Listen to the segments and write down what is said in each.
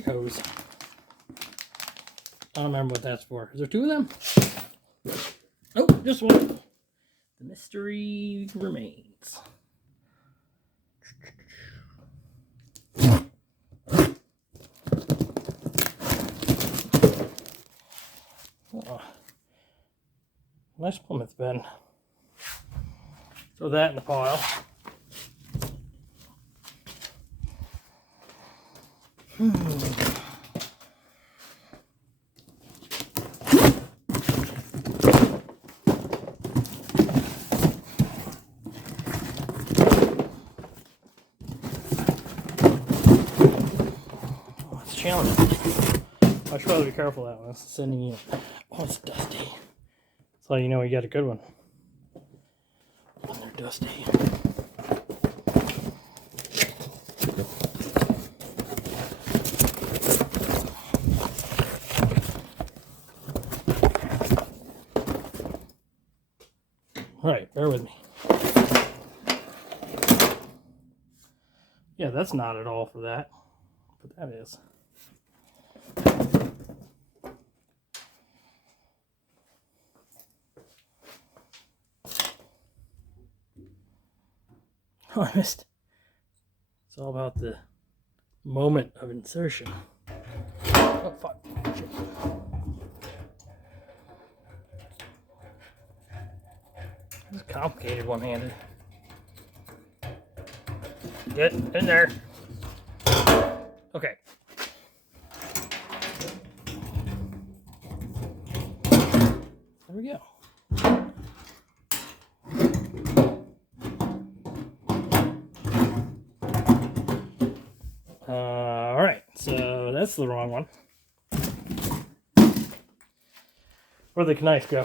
brake hose. I don't remember what that's for. Is there two of them? Oh, just one. The mystery remains. Oh, nice Plymouth bed. Throw that in the pile. Oh, it's challenging. I should probably be careful that one. It's sending you. Oh, it's dusty. That's how you know you got a good one. When they're dusty. Alright, bear with me. Yeah, that's not at all for that. But that is. Oh, I missed. It's all about the moment of insertion. Oh, fuck. Shit. This is complicated one-handed. Get in there. Okay. There we go. Alright, so that's the wrong one. Where'd the knife go?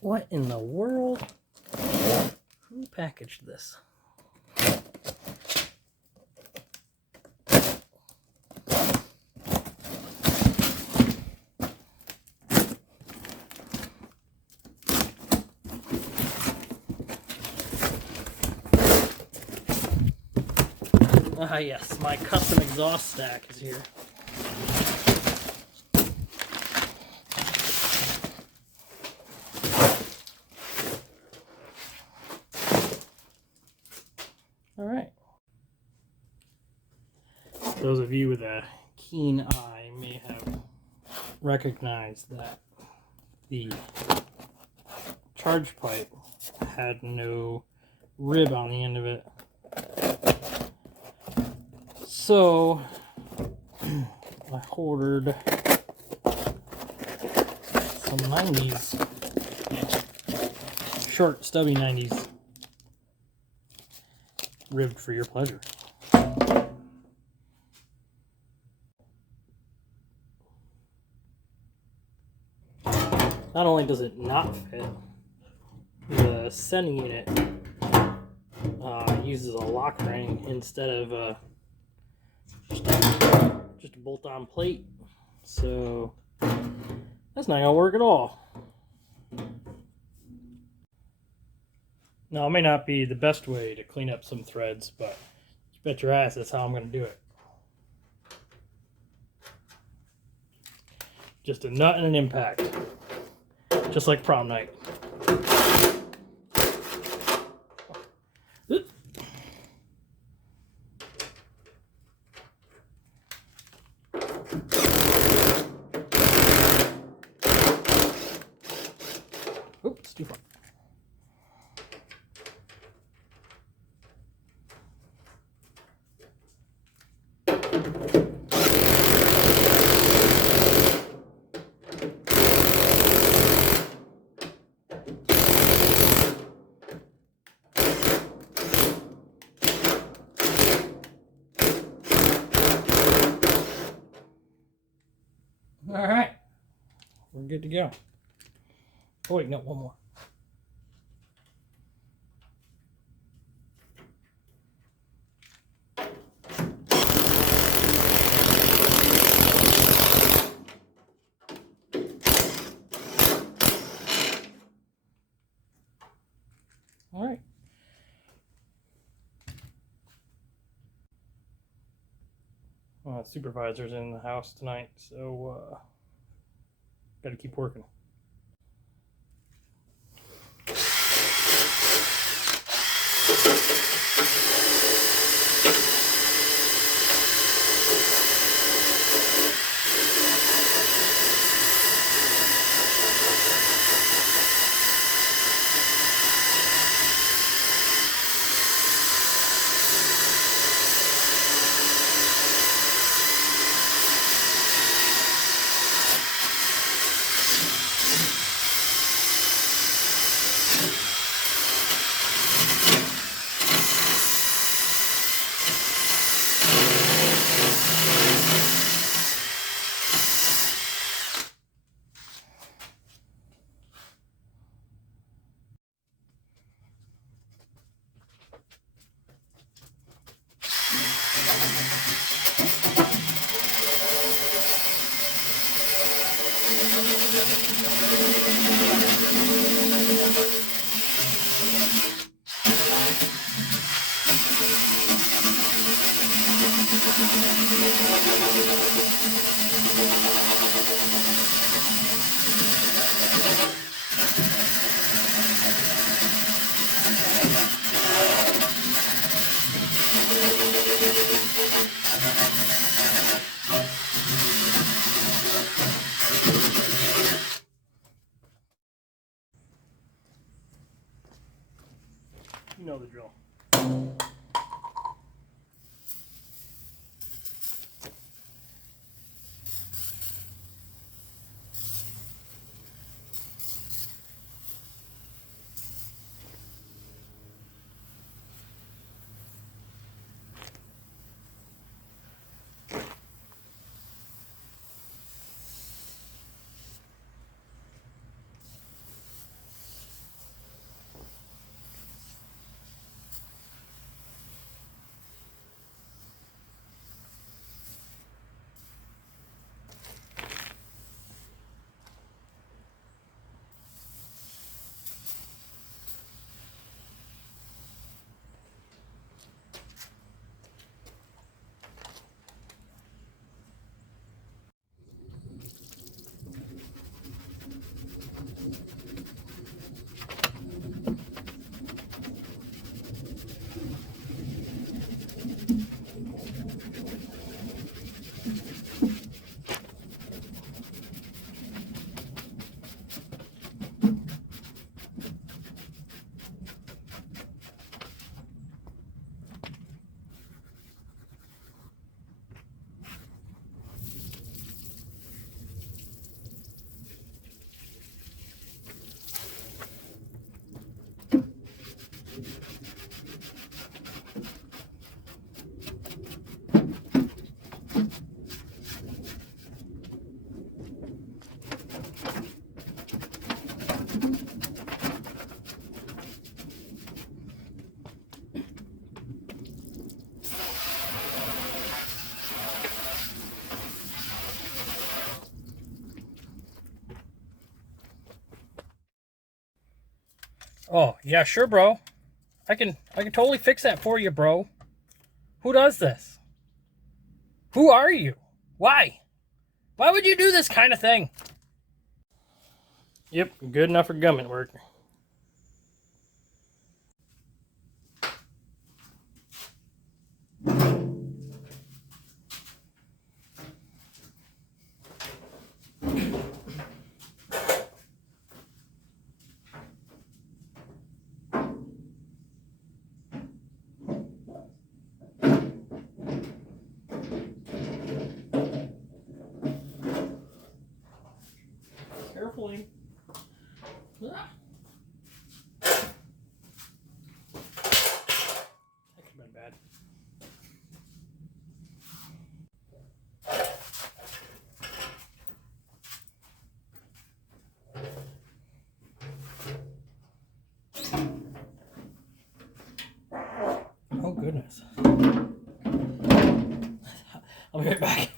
What in the world? Who packaged this? Ah yes, my custom exhaust stack is here. Alright. Those of you with a keen eye may have recognized that the charge pipe had no rib on the end of it. So I ordered some 90s, short stubby 90s, ribbed for your pleasure. Not only does it not fit, the sending unit uses a lock ring instead of just a bolt-on plate, so that's not gonna work at all. Now, it may not be the best way to clean up some threads, but you bet your ass that's how I'm gonna do it. Just a nut and an impact, just like prom night. Oops, too far. All right, we're good to go. Oh wait, no, one more. All right. supervisor's in the house tonight, so got to keep working. You know the drill. Oh, yeah, sure, bro. I can totally fix that for you, bro. Who does this? Who are you? Why? Why would you do this kind of thing? Yep, good enough for government work. Carefully. Ah. That could have been bad. Oh, goodness. I'll be right back.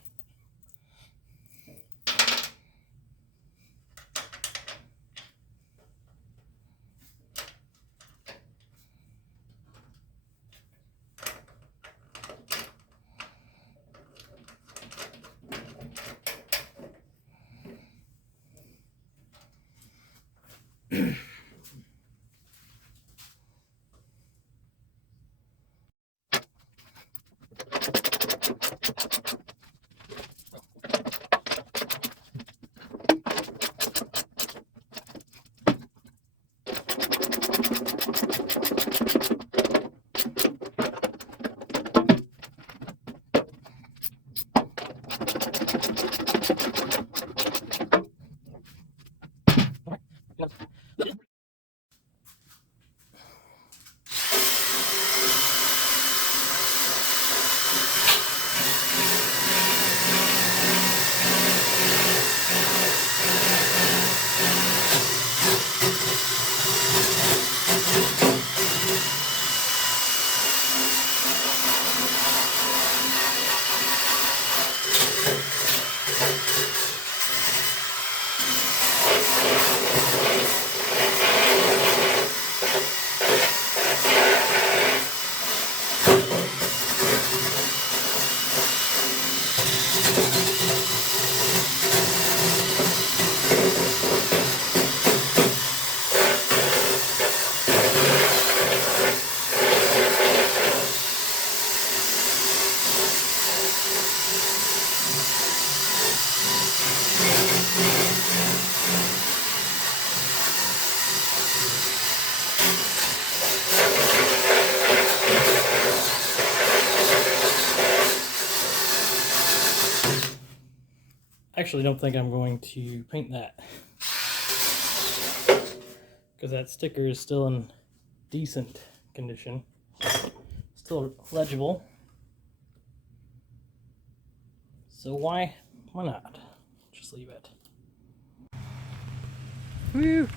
Actually, don't think I'm going to paint that because that sticker is still in decent condition, still legible. So why not? Just leave it. Woo!